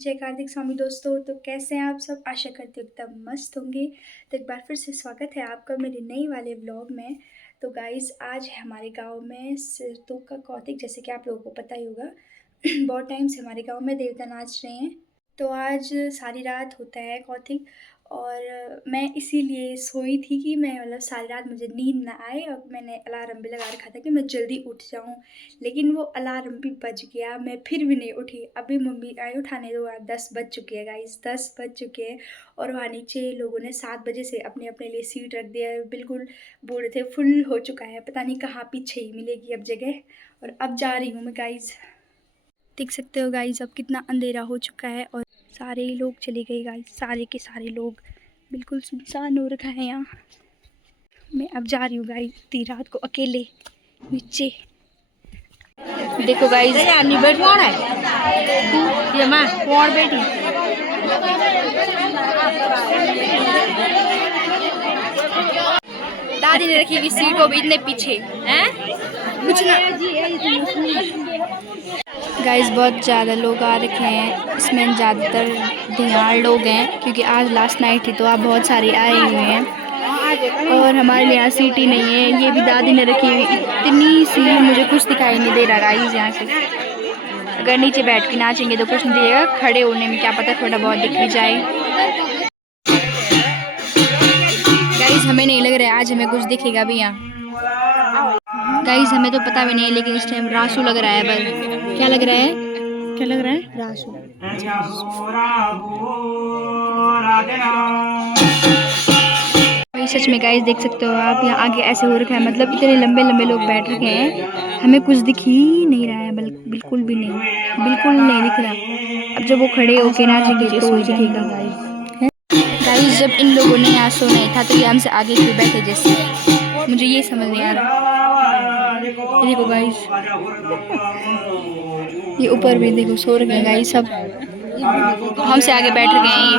जय कार्तिक स्वामी दोस्तों। तो कैसे हैं आप सब? आशा करती हूँ एकदम मस्त होंगे। तो एक बार फिर से स्वागत है आपका मेरे नई वाले व्लॉग में। तो गाइज़ आज है हमारे गांव में सिरतों का कौतिक, जैसे कि आप लोगों को पता ही होगा। बहुत टाइम से हमारे गांव में देवता नाच रहे हैं। तो आज सारी रात होता है कौतिक, और मैं इसीलिए सोई थी कि मैं मतलब सारी रात मुझे नींद ना आए, और मैंने अलार्म भी लगा रखा था कि मैं जल्दी उठ जाऊं। लेकिन वो अलार्म भी बज गया, मैं फिर भी नहीं उठी। अभी मम्मी आई उठाने, दो 10 बज चुके हैं गाइस, 10 बज चुके हैं। और वहाँ नीचे लोगों ने 7 बजे से अपने अपने लिए सीट रख दिया है। बिल्कुल बोल रहे थे फुल हो चुका है, पता नहीं कहाँ पीछे ही मिलेगी अब जगह। और अब जा रही हूँ मैं गाइस। देख सकते हो गाइस अब कितना अंधेरा हो चुका है, और सारे लोग चले गए गाइस, सारे के सारे लोग। बिल्कुल सुनसान हो रखा है यहाँ। मैं अब जा रही हूँ गाइस इतनी रात को अकेले नीचे। देखो गाइस बैठ कौन है, ये माँ कौन बैठी। दादी ने रखी हुई सीटों भी इतने पीछे हैं कुछ ना। गाइस बहुत ज़्यादा लोग आ रखे हैं, इसमें ज़्यादातर बिहार लोग हैं क्योंकि आज लास्ट नाइट थी, तो आप बहुत सारे आए हुए हैं। और हमारे लिए यहाँ सीट ही नहीं है, ये भी दादी ने रखी हुई इतनी सी, मुझे कुछ दिखाई नहीं दे रहा गाइस यहाँ से। अगर नीचे बैठ के नाचेंगे तो कुछ नहीं दिखेगा, खड़े होने में क्या पता थोड़ा बहुत दिख भी जाए। गाइस हमें नहीं लग रहा है आज हमें कुछ दिखेगा भी यहाँ। गाइस हमें तो पता भी नहीं है, लेकिन इस टाइम रासू लग रहा है। बस क्या लग रहा है, क्या लग रहा है? रासू। सच में गाइस देख सकते हो आप, यहाँ आगे ऐसे हो रखा है, मतलब इतने लंबे लंबे लोग बैठ रखे हैं, हमें कुछ दिख ही नहीं रहा है। बिल्कुल भी नहीं, बिल्कुल नहीं दिख रहा। अब जब वो खड़े होके नाचेंगे तो दिखेगा गाइस। जब इन लोगों ने यहाँ सोना ही था तो ये हमसे आगे क्यों बैठे, जैसे मुझे ये समझ नहीं आ रहा। ये देखो गाइस, ये ऊपर भी देखो सो रखे हैं गाइस, सब हमसे आगे बैठ रखे हैं ये।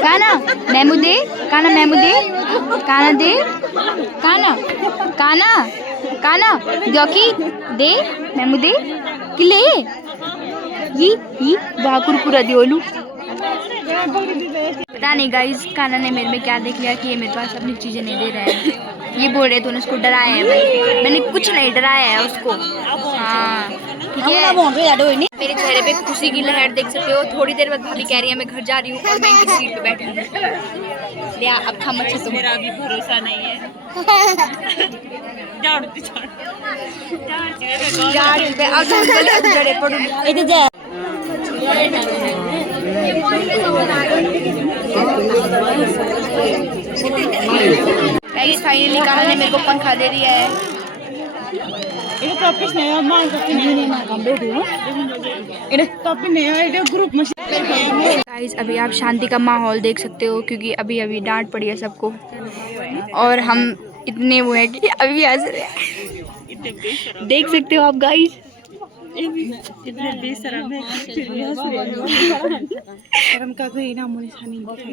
काना मेमू दे, काना मेमू दे, काना दे, काना काना काना जोकी दे मेमू दे किले ये वहाँ कुरकुरा दियोलू। पता नहीं गाइस काना ने मेरे में क्या देख लिया कि ये मेरे पास अपनी चीजें नहीं दे रहे हैं। ये बोल रहे तूने उसको डराया है भाई, मैंने कुछ नहीं डराया है उसको। हाँ ठीक है, मेरे चेहरे पे खुशी की लहर देख सकते हो। थोड़ी देर बाद भाभी कह रही है मैं घर जा रही हूँ और मैं इनकी सीट पे बैठी हूँ। लिया अब थम अच्छा तुम। मेरा भी भरोसा नहीं है। फाइनली काना ने मेरे को पंखा दे दिया है। गाइस अभी आप शांति का माहौल देख सकते हो क्योंकि अभी अभी डांट पड़ी है सबको और हम इतने वो हैं कि अभी हंस रहे हैं। देख सकते हो आप गाइस इतने बेशरम है शर्म का कोई नामो निशान नहीं दिखाई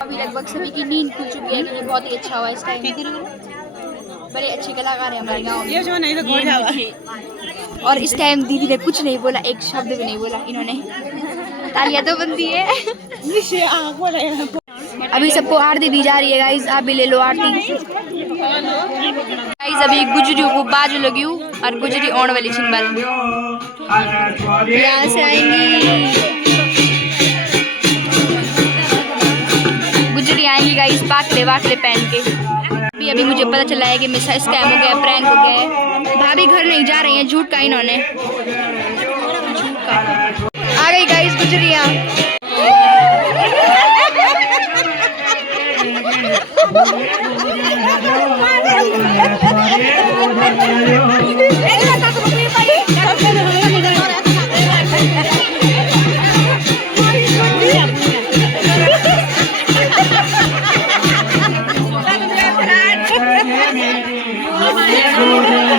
अभी लगभग सभी की नींद खुल चुकी है कि ये बहुत ही अच्छा हुआ इस टाइम। बड़े अच्छे कलाकार हैं हमारे गाँव में। और इस टाइम दीदी ने कुछ नहीं बोला, एक शब्द भी नहीं बोला इन्होंने। तालियां तो बनती है। अभी सबको आरती दी जा रही है गाइस, आप भी ले लो आरती। गाइस अभी गुजरी को बाजू लगी और गुजरी ओण वाली सिंबल यहाँ से आएंगी। गुजरी आएंगी गाइस पाटले वाटले पहन के। अभी मुझे पता चला है कि मेरा स्कैम हो गया, प्रैंक हो गया है। भाभी घर नहीं जा रही हैं, झूठ का इन्होंने, झूठ का। आ गई गाइस गुजरिया।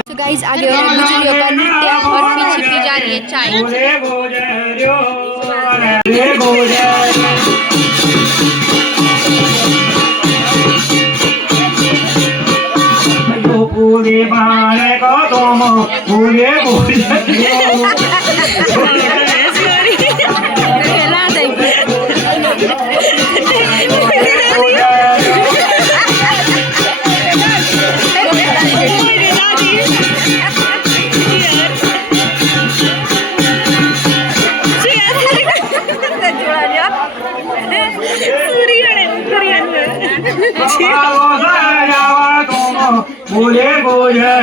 तो गाइस आगे और गुजरियों का नृत्य और पीछे पी जा रही है चाय। पूरी बार मैं को तुम भूले भूले भूले भूले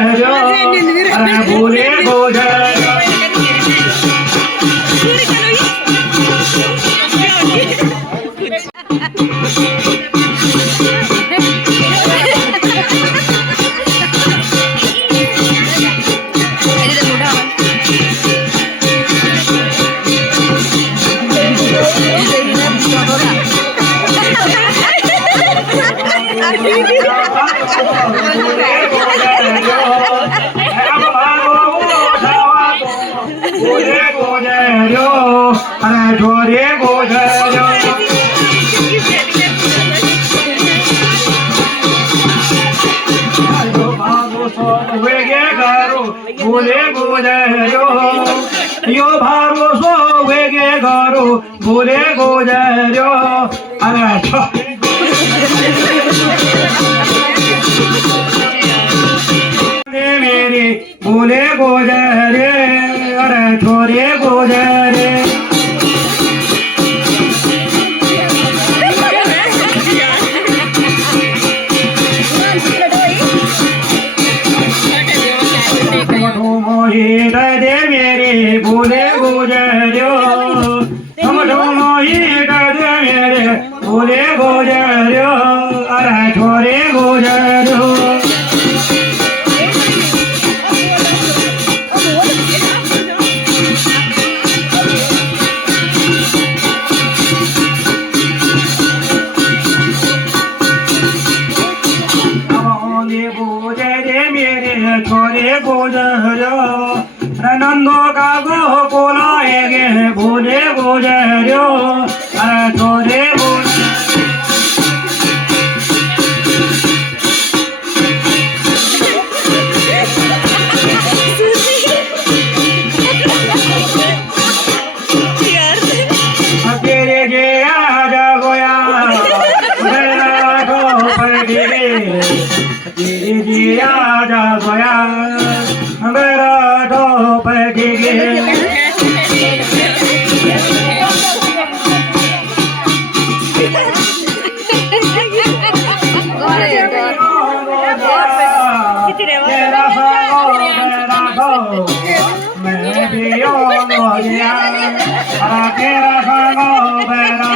भूले भूले यो भारो सो वेगे घरो भूले गोजरो अरे मेरे भूले गोजरे अरे छोरे गोजरे दे मेरे भूले गुजरो हम दोनों ही दे मेरे भूले गुजरो अरे छोरे गुजरो छोरे गुजरो नंदो का गो बोलाएगे भूले गुजरो छोरे तेरे जे आजा गोया मेरा तो पर तेरे जी आजा गया मेरा तो बैठ मैं भी गया तेरा संगो मेरा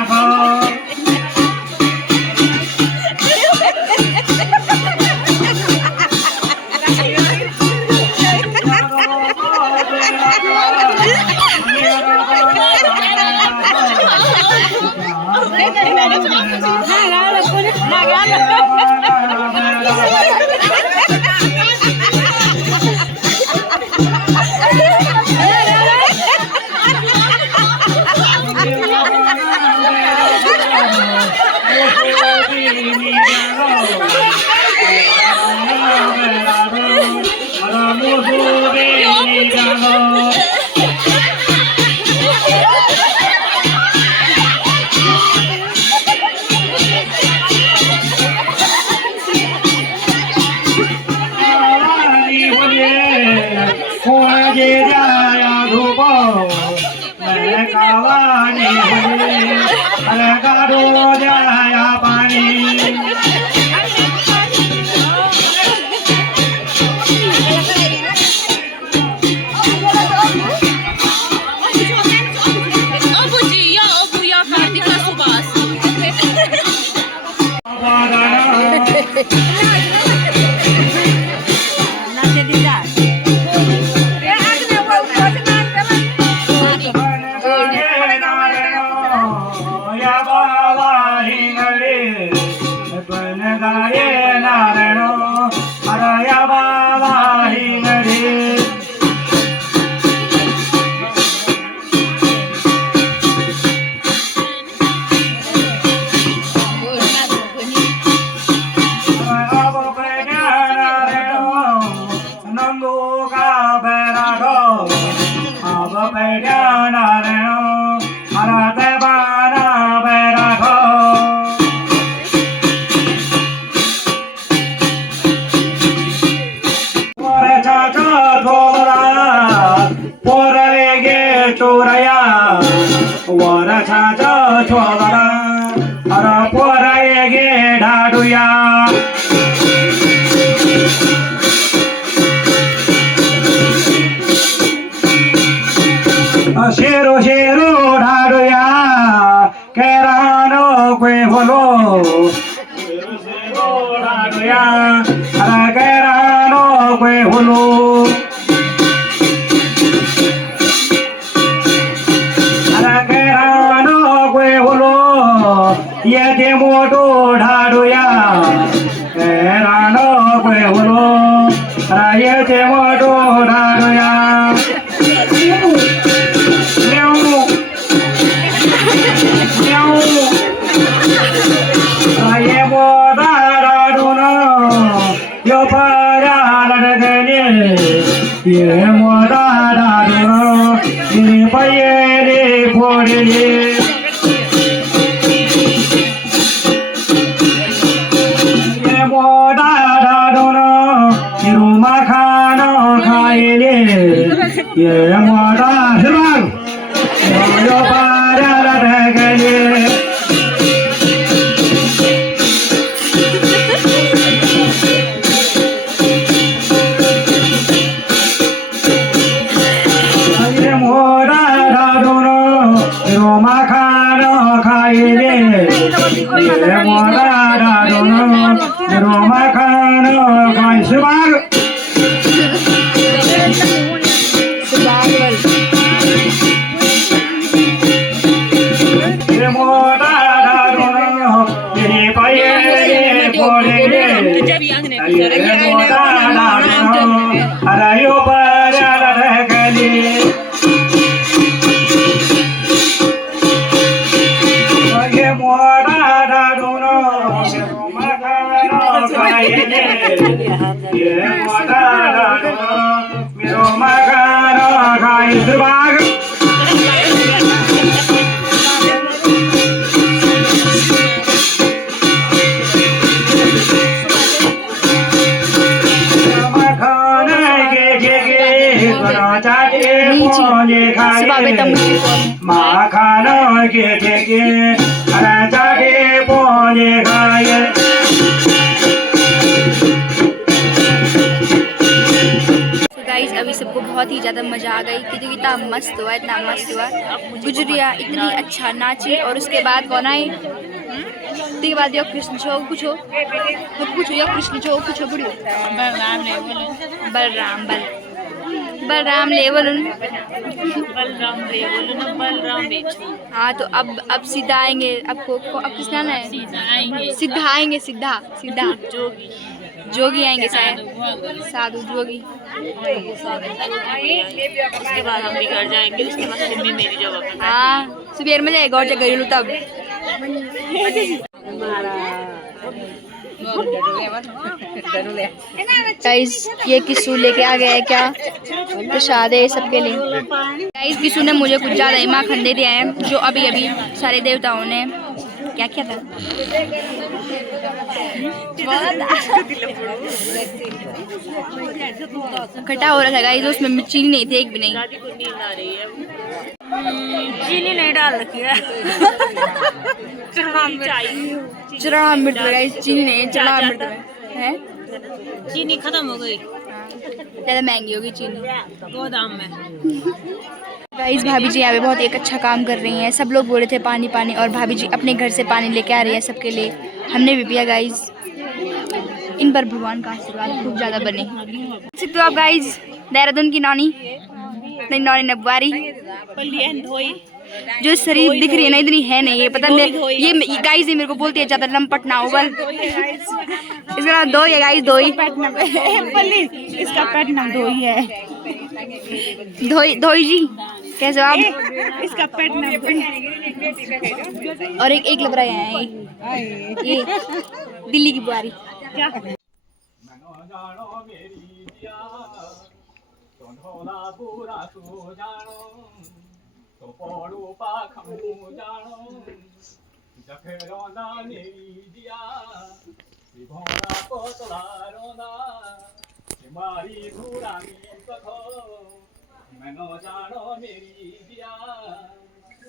लोगा बेरागो अब बैठना रे हरते बाना बेरागो पोरे चाचा धोरा पोरे गे चोरया वरा चाचा छोरा हर पोरे गे ढाडुया शेरो शेरो ढाडुया केरानो क्वे बोलो शेरो शेरो ढाडुया अरे केरानो क्वे बोलो अरे केरानो क्वे बोलो ये ते मोटो ढाडुया केरानो क्वे बोलो अरे ये ते मोटो ढाडुया ये मोदा दादुनो ये पाये रे फोड़े ये मोदा दादुनो रुमा खानो खाए ले ये मोदा हिरंग यो पारा लटकले माँ खाना के ठेके राजा के पोले खाए गाइस अभी सबको बहुत ही ज़्यादा मज़ा आ गई क्योंकि इतना मस्त हुआ गुजरिया इतनी अच्छा नाची और उसके बाद कौन आई उसके बाद यो कृष्ण छो कुछ हो यो कृष्ण छो कुछ हो बुढ़ियो बलराम लेवल हाँ तो अब सीधा आएंगे आपको अब किसना है सीधा आएंगे सीधा जोगी आएंगे शायद साधु जोगी उसके बाद हम भी घर जाएंगे उसके बाद मम्मी मेरी जगह हाँ सुबह में जाएगा और जगह लू तब गाइस ये किस्सू लेके आ गया है क्या प्रसाद है सबके लिए। गाइस किस्सू ने मुझे कुछ ज़्यादा ही माखन दे दिया है जो अभी अभी सारे देवताओं ने क्या किया था खट्टा हो रहा था गाइस उसमें चीनी नहीं थी एक भी नहीं चीनी नहीं डाल रखी है चढ़ा मिर्च गाइस चीनी नहीं चढ़ा मिर्च है चीनी खत्म हो गई ज़्यादा महंगी होगी चीनी गोदाम में। गाइस भाभी जी यहाँ पे बहुत एक अच्छा काम कर रही हैं। सब लोग बोल रहे थे पानी पानी और भाभी जी अपने घर से पानी लेके आ रही है सबके लिए। हमने भी पिया गाइस। इन पर भगवान का आशीर्वाद खूब ज़्यादा बने। देख सकते हो आप गाइस देहरादून की नानी नहीं नौनी नब्वारी जो शरीर दिख रही है ना इतनी है नहीं ये पता नहीं ये गाइस ये मेरे को बोलती है ज़्यादा लंपट ना हो बल इसका नाम दो है गाइस दो ही इसका पेट नाम दो ही है धोई जी कैसे आप इसका पेट नाम और एक लग रहा है ये दिल्ली की बुआरी ભોલા બુરા તું જાણો તો પોડું પાખું જાણો જખેરો ના નેરી દિયા ભોળા પોતલા રોના મારી ભૂરાની સખો મેનો જાણો મેરી દિયા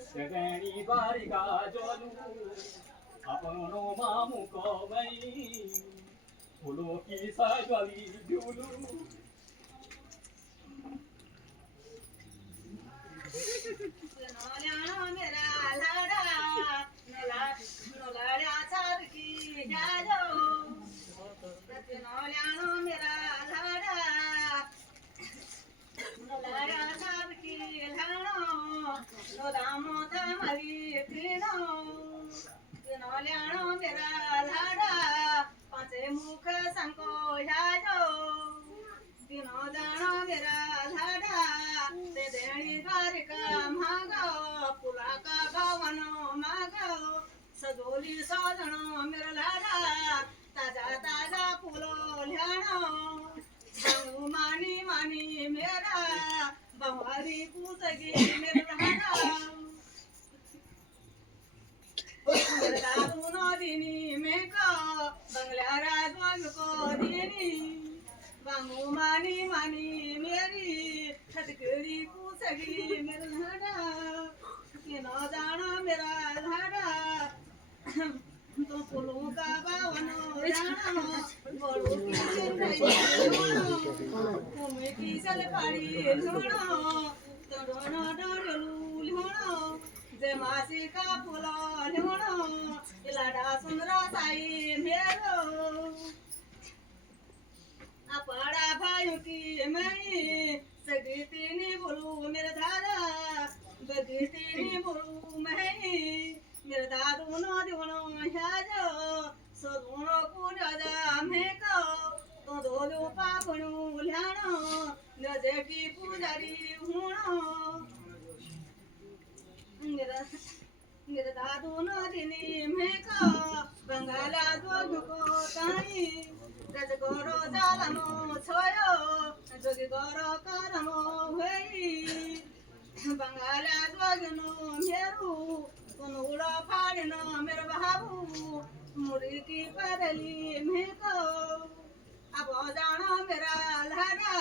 સગણી બારિકા જોલું આપણો મામુ કોમઈ ફૂલો કી સજવલી ઝૂલું मेरा लाड़ा लाड़ा चार की जालो नौलियानो मेरा लाड़ा लाड़ा चार की लाड़ो नो दामो तमरी तीनो नौलियानो मेरा लाड़ा पांचे मुख संको जालो तीनो दानो मेरा लाड़ा ते देणी द्वारिका मागो पुला का भवनो मागो सजोली सजनो मेरा लाड़ा ताजा ताजा फूलो ल्याणो बहु मानी मानी मेरा बहारी पूजगी मेरा लाड़ा मेरा दादू नो दीनी में को बंगला राजवाग को दीनी बहु मानी मानी मेरी खटकड़ी पूजगी मेरा लाड़ा ये न जाना मेरा लाड़ा तो फूलों का बावनो जानो बोलो की जिंदगी तुम्हें की सल पाड़ी लूनो तो दोनो डोलू लूनो जे मासी का फूलो लूनो इलाडा सुंदरा साई मेरो अपड़ा भाइयों की मई सगीती नी बोलू मेरे दादा बगीती नी बोलू मई मेरे दादू नो दिवनो जाजो सो दोनो पूजा जा मेको तो दोलो पापणू ल्याणो नजे की पूजारी हुणो मेरे दादू नो दिनी मेको बंगाला जोग को ताई रज गोरो जालमो छोयो जोगी गोरो करमो होई बंगाला जोगनो मेरू उड़ा फाड़ना मेरा बाबू मुड़ी की पदली मेको अब जानो मेरा लाड़ा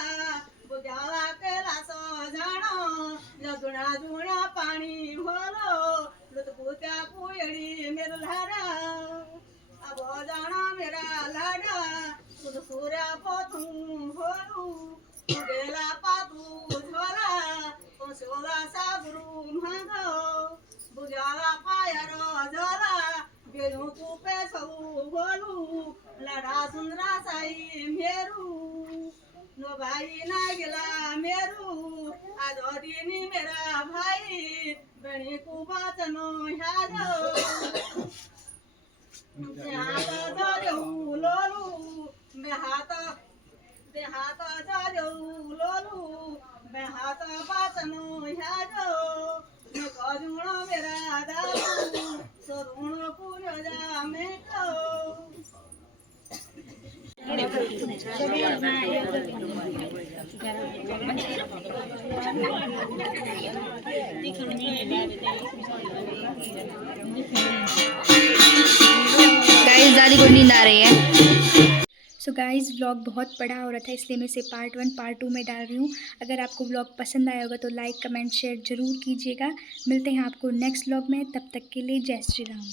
बुझावा के लासो जानो लगना जुना पानी भोलो लुत पूजा पुयड़ी मेरा लाड़ा अब जानो मेरा लाड़ा सुध सूर्या पोतू भोलू गेला पातू झोला तो शोला साबरू मांगो बुझाला पायरो झोला गेलू तू पे सबू बोलू लड़ा सुंदरा साई मेरू नो भाई ना गिला मेरू आज दीनी मेरा भाई बनी को बाचनो यादो हाथ जाजू लोलू मैं हाथ जाजू लोलू मैं हाथ बाचनो यादो मैं कजूणो मेरा दादू सरुणो पूरो जा मैं को गाइस दादी को नींद आ रही है। सो गाइस व्लॉग बहुत बड़ा हो रहा था इसलिए मैं इसे पार्ट 1 पार्ट 2 में डाल रही हूँ। अगर आपको व्लॉग पसंद आया होगा तो लाइक कमेंट शेयर ज़रूर कीजिएगा। मिलते हैं आपको नेक्स्ट व्लॉग में, तब तक के लिए जय श्री राम।